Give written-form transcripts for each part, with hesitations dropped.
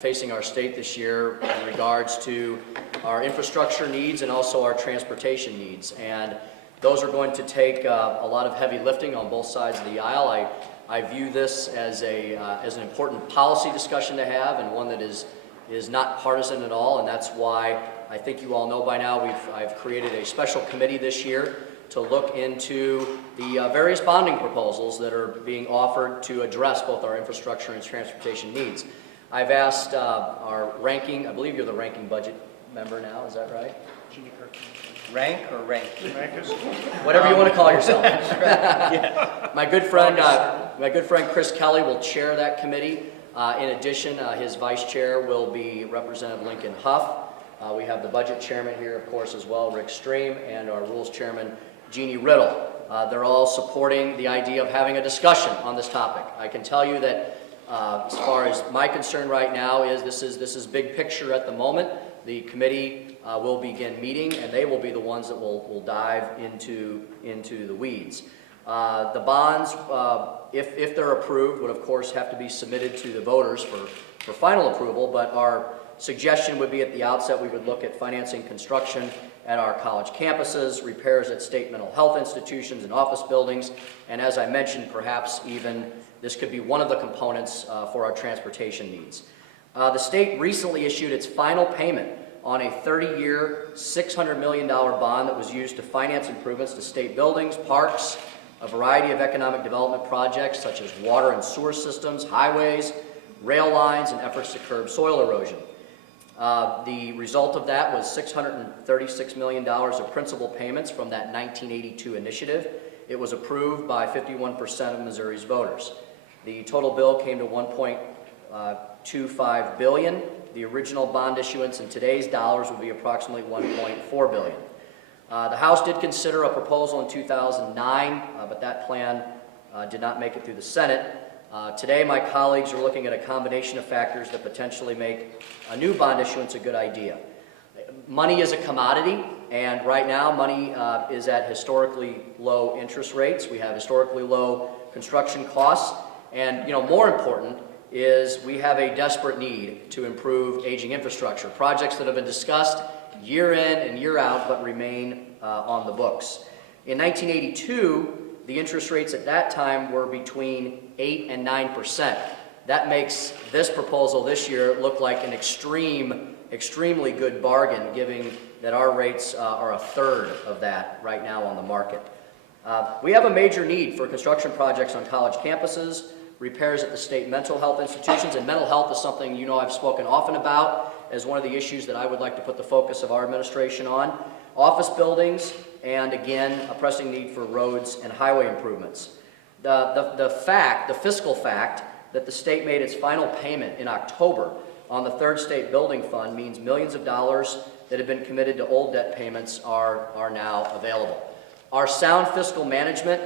facing our state this year in regards to our infrastructure needs and also our transportation needs. And those are going to take a lot of heavy lifting on both sides of the aisle. I view this as an important policy discussion to have, and one that is not partisan at all, and that's why I think you all know by now I've created a special committee this year to look into the various bonding proposals that are being offered to address both our infrastructure and transportation needs. I've asked our ranking, I believe you're the ranking budget member now, is that right? Rank or rank? Whatever you want to call yourself. Yeah. My good friend Chris Kelly will chair that committee. In addition, his vice chair will be Representative Lincoln Huff. We have the budget chairman here, of course, as well, Rick Stream, and our rules chairman, Jeannie Riddle. They're all supporting the idea of having a discussion on this topic. I can tell you that as far as my concern right now is this is big picture at the moment. The committee will begin meeting, and they will be the ones that will dive into the weeds. The bonds, if they're approved, would of course have to be submitted to the voters for final approval, but our suggestion would be at the outset we would look at financing construction at our college campuses, repairs at state mental health institutions and office buildings, and as I mentioned, perhaps even this could be one of the components for our transportation needs. The state recently issued its final payment on a 30-year, $600 million bond that was used to finance improvements to state buildings, parks, a variety of economic development projects such as water and sewer systems, highways, rail lines, and efforts to curb soil erosion. The result of that was $636 million of principal payments from that 1982 initiative. It was approved by 51% of Missouri's voters. The total bill came to $1.25 billion. The original bond issuance in today's dollars would be approximately $1.4 billion. The House did consider a proposal in 2009, but that plan did not make it through the Senate. Today, my colleagues are looking at a combination of factors that potentially make a new bond issuance a good idea. Money is a commodity, and right now money is at historically low interest rates. We have historically low construction costs, and more important is we have a desperate need to improve aging infrastructure. Projects that have been discussed year in and year out but remain on the books. In 1982, the interest rates at that time were between 8 and 9%. That makes this proposal this year look like an extremely good bargain, given that our rates are a third of that right now on the market. We have a major need for construction projects on college campuses, repairs at the state mental health institutions, and mental health is something I've spoken often about as one of the issues that I would like to put the focus of our administration on. Office buildings, and again, a pressing need for roads and highway improvements. The fiscal fact that the state made its final payment in October on the Third State Building Fund means millions of dollars that have been committed to old debt payments are now available. Our sound fiscal management,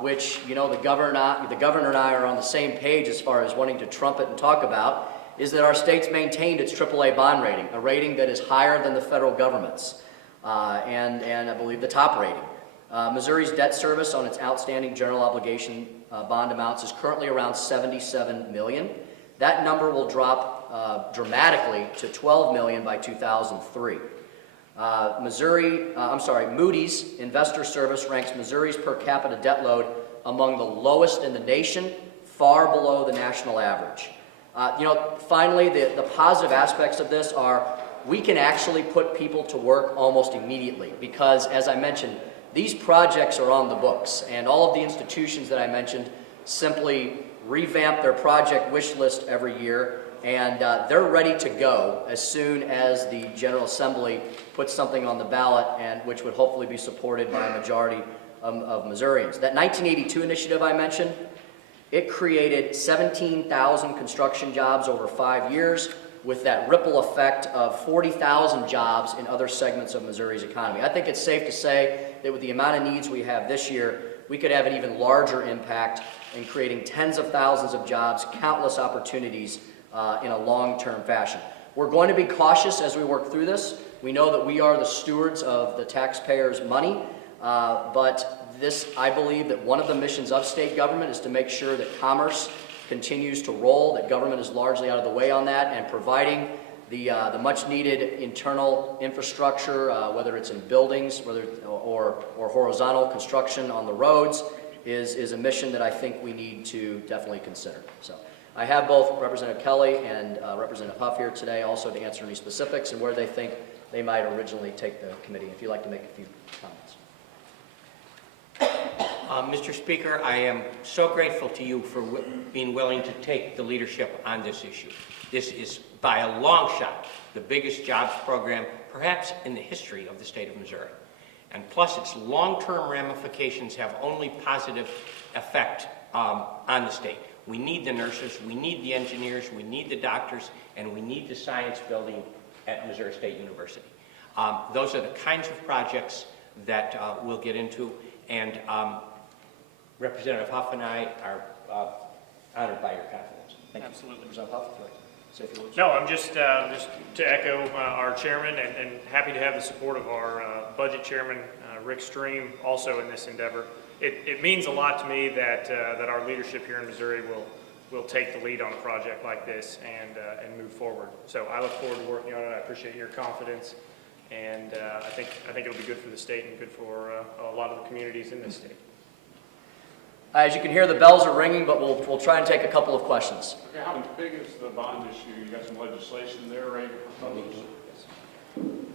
which the governor and I are on the same page as far as wanting to trumpet and talk about, is that our state's maintained its AAA bond rating, a rating that is higher than the federal government's, and I believe the top rating. Missouri's debt service on its outstanding general obligation bond amounts is currently around $77 million. That number will drop dramatically to $12 million by 2003. Moody's Investor Service ranks Missouri's per capita debt load among the lowest in the nation, far below the national average. Finally, the positive aspects of this are we can actually put people to work almost immediately because, as I mentioned, these projects are on the books, and all of the institutions that I mentioned simply revamp their project wish list every year, and they're ready to go as soon as the General Assembly puts something on the ballot, and which would hopefully be supported by a majority of Missourians. That 1982 initiative I mentioned, it created 17,000 construction jobs over 5 years, with that ripple effect of 40,000 jobs in other segments of Missouri's economy. I think it's safe to say that with the amount of needs we have this year, we could have an even larger impact in creating tens of thousands of jobs, countless opportunities in a long-term fashion. We're going to be cautious as we work through this. We know that we are the stewards of the taxpayers' money, but I believe that one of the missions of state government is to make sure that commerce continues to roll, that government is largely out of the way on that, and providing the much-needed internal infrastructure, whether it's in buildings, or horizontal construction on the roads, is a mission that I think we need to definitely consider. So I have both Representative Kelly and Representative Huff here today also to answer any specifics and where they think they might originally take the committee, if you'd like to make a few comments. Mr. Speaker, I am so grateful to you for being willing to take the leadership on this issue. This is, by a long shot, the biggest jobs program, perhaps in the history of the state of Missouri. And plus, its long-term ramifications have only positive effect on the state. We need the nurses, we need the engineers, we need the doctors, and we need the science building at Missouri State University. Those are the kinds of projects that we'll get into, and Representative Huff and I are honored by your confidence. Thank you. Absolutely. Representative Huff, if you'd like to say a few words. No, I'm just to echo our chairman and happy to have the support of our budget chairman, Rick Stream, also in this endeavor. It means a lot to me that that our leadership here in Missouri will take the lead on a project like this and move forward. So I look forward to working on it. I appreciate your confidence, and I think it'll be good for the state and good for a lot of the communities in this state. As you can hear, the bells are ringing, but we'll try and take a couple of questions. Okay, how big is the bond issue? You got some legislation there ready to propose?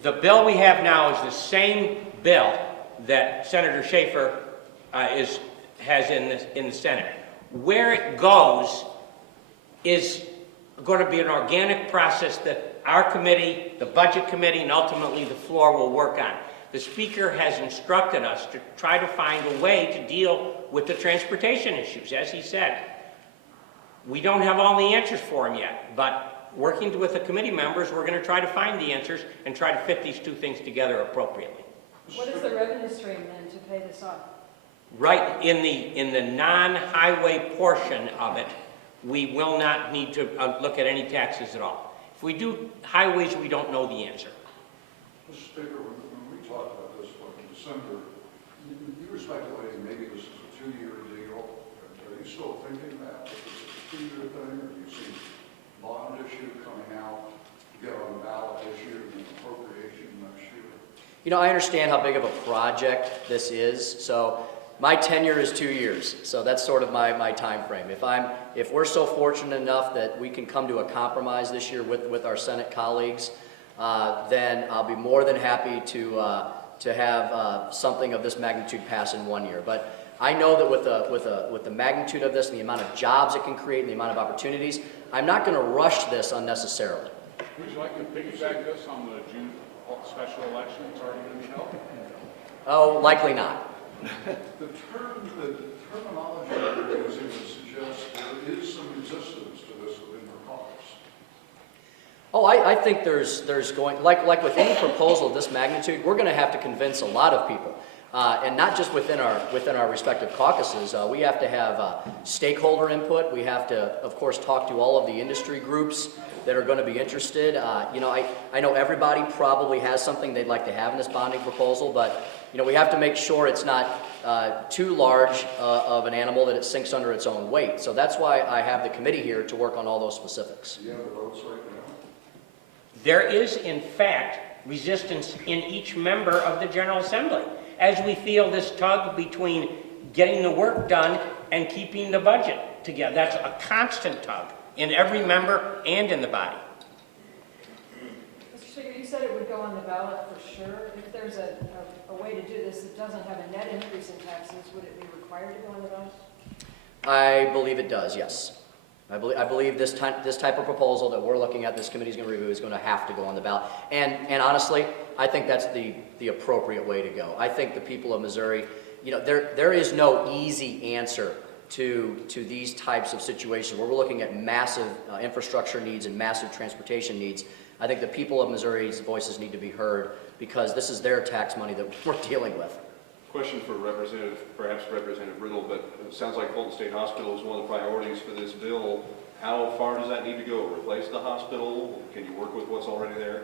The bill we have now is the same bill that Senator Schaefer has in the Senate. Where it goes is going to be an organic process that our committee, the Budget Committee, and ultimately the floor will work on. The Speaker has instructed us to try to find a way to deal with the transportation issues. As he said, we don't have all the answers for him yet, but working with the committee members, we're going to try to find the answers and try to fit these two things together appropriately. What is the revenue stream then to pay this off? Right in the non-highway portion of it, we will not need to look at any taxes at all. If we do highways, we don't know the answer. Mr. Speaker, when we talked about this in December, you were speculating maybe this is a 2-year deal. Are you still thinking that? Is this a 2-year thing, or do you see bond issue coming out, get on the ballot this year, and an appropriation next year? You know, I understand how big of a project this is, so my tenure is 2 years, so that's sort of my time frame. If we're so fortunate enough that we can come to a compromise this year with our Senate colleagues, then I'll be more than happy to have something of this magnitude pass in 1 year. But I know that with the magnitude of this and the amount of jobs it can create and the amount of opportunities, I'm not going to rush this unnecessarily. Would you like to piggyback this on the June special election that's already going to be held? Oh, likely not. The terminology you're using would suggest there is some resistance to this within the caucus. Oh, I think there's going, like with any proposal of this magnitude, we're going to have to convince a lot of people. And not just within our respective caucuses. We have to have stakeholder input. We have to, of course, talk to all of the industry groups that are going to be interested. You know, I know everybody probably has something they'd like to have in this bonding proposal, but you know, we have to make sure it's not too large of an animal that it sinks under its own weight. So that's why I have the committee here to work on all those specifics. Do you have the votes right now? There is, in fact, resistance in each member of the General Assembly, as we feel this tug between getting the work done and keeping the budget together. That's a constant tug in every member and in the body. Mr. Speaker, you said it would go on the ballot for sure. If there's a way to do this that doesn't have a net increase in taxes, would it be required to go on the ballot? I believe it does, yes. I believe this type of proposal that we're looking at, this committee is going to review, is going to have to go on the ballot. And honestly, I think that's the appropriate way to go. I think the people of Missouri, you know, there is no easy answer to these types of situations where we're looking at massive infrastructure needs and massive transportation needs. I think the people of Missouri's voices need to be heard because this is their tax money that we're dealing with. Question for perhaps Representative Riddle, but it sounds like Fulton State Hospital is one of the priorities for this bill. How far does that need to go? Replace the hospital? Can you work with what's already there?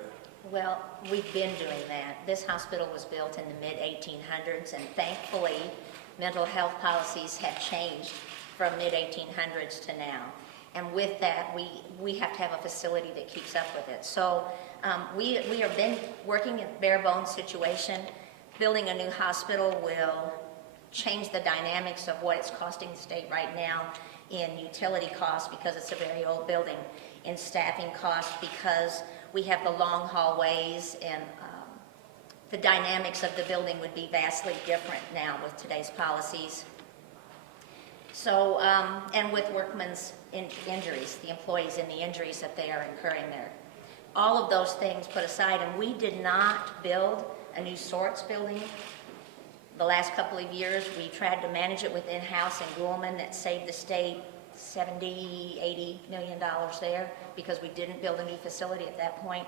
Well, we've been doing that. This hospital was built in the mid-1800s, and thankfully, mental health policies have changed from mid-1800s to now. And with that, we have to have a facility that keeps up with it. So we have been working in bare bones situation. Building a new hospital will change the dynamics of what it's costing the state right now in utility costs because it's a very old building, in staffing costs because we have the long hallways, and the dynamics of the building would be vastly different now with today's policies. So, and with workmen's injuries, the employees and the injuries that they are incurring there. All of those things put aside, and we did not build a new sorts building. The last couple of years, we tried to manage it with in-house in Goulman. That saved the state $70, $80 million there because we didn't build a new facility at that point.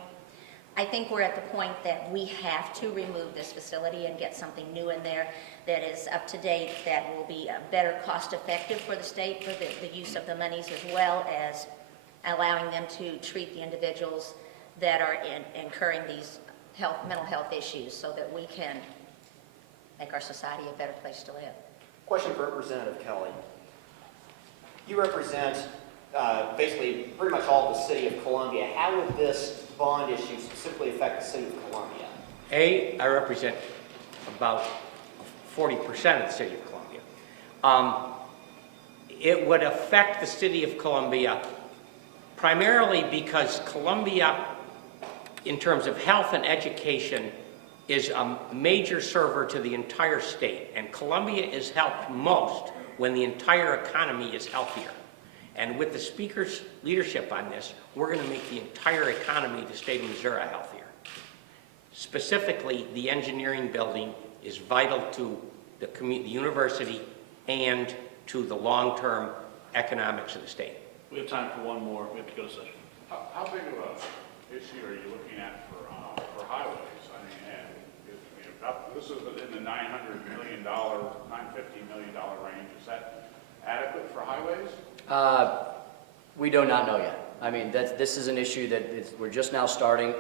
I think we're at the point that we have to remove this facility and get something new in there that is up to date, that will be better cost effective for the state for the use of the monies, as well as allowing them to treat the individuals that are incurring these mental health issues so that we can make our society a better place to live. Question for Representative Kelly. You represent basically pretty much all of the city of Columbia. How would this bond issue specifically affect the city of Columbia? I represent about 40% of the city of Columbia. It would affect the city of Columbia primarily because Columbia, in terms of health and education, is a major server to the entire state, and Columbia is helped most when the entire economy is healthier. And with the Speaker's leadership on this, we're going to make the entire economy of the state of Missouri healthier. Specifically, the engineering building is vital to the university and to the long-term economics of the state. We have time for one more. We have to go to session. How big of a issue are you looking at for highways? I mean, and this is in the $900 million, $950 million range. Is that adequate for highways? We do not know yet. I mean, this is an issue that we're just now starting.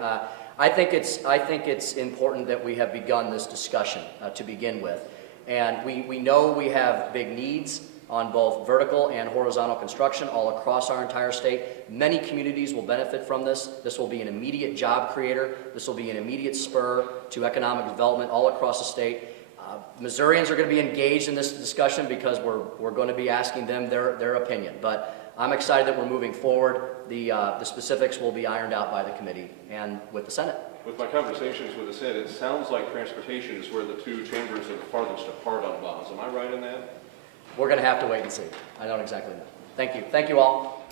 I think it's important that we have begun this discussion to begin with. And we know we have big needs on both vertical and horizontal construction all across our entire state. Many communities will benefit from this. This will be an immediate job creator. This will be an immediate spur to economic development all across the state. Missourians are going to be engaged in this discussion because we're going to be asking them their opinion. But I'm excited that we're moving forward. The specifics will be ironed out by the committee and with the Senate. With my conversations with the Senate, it sounds like transportation is where the two chambers are the farthest apart on bonds. Am I right in that? We're going to have to wait and see. I don't exactly know. Thank you. Thank you all.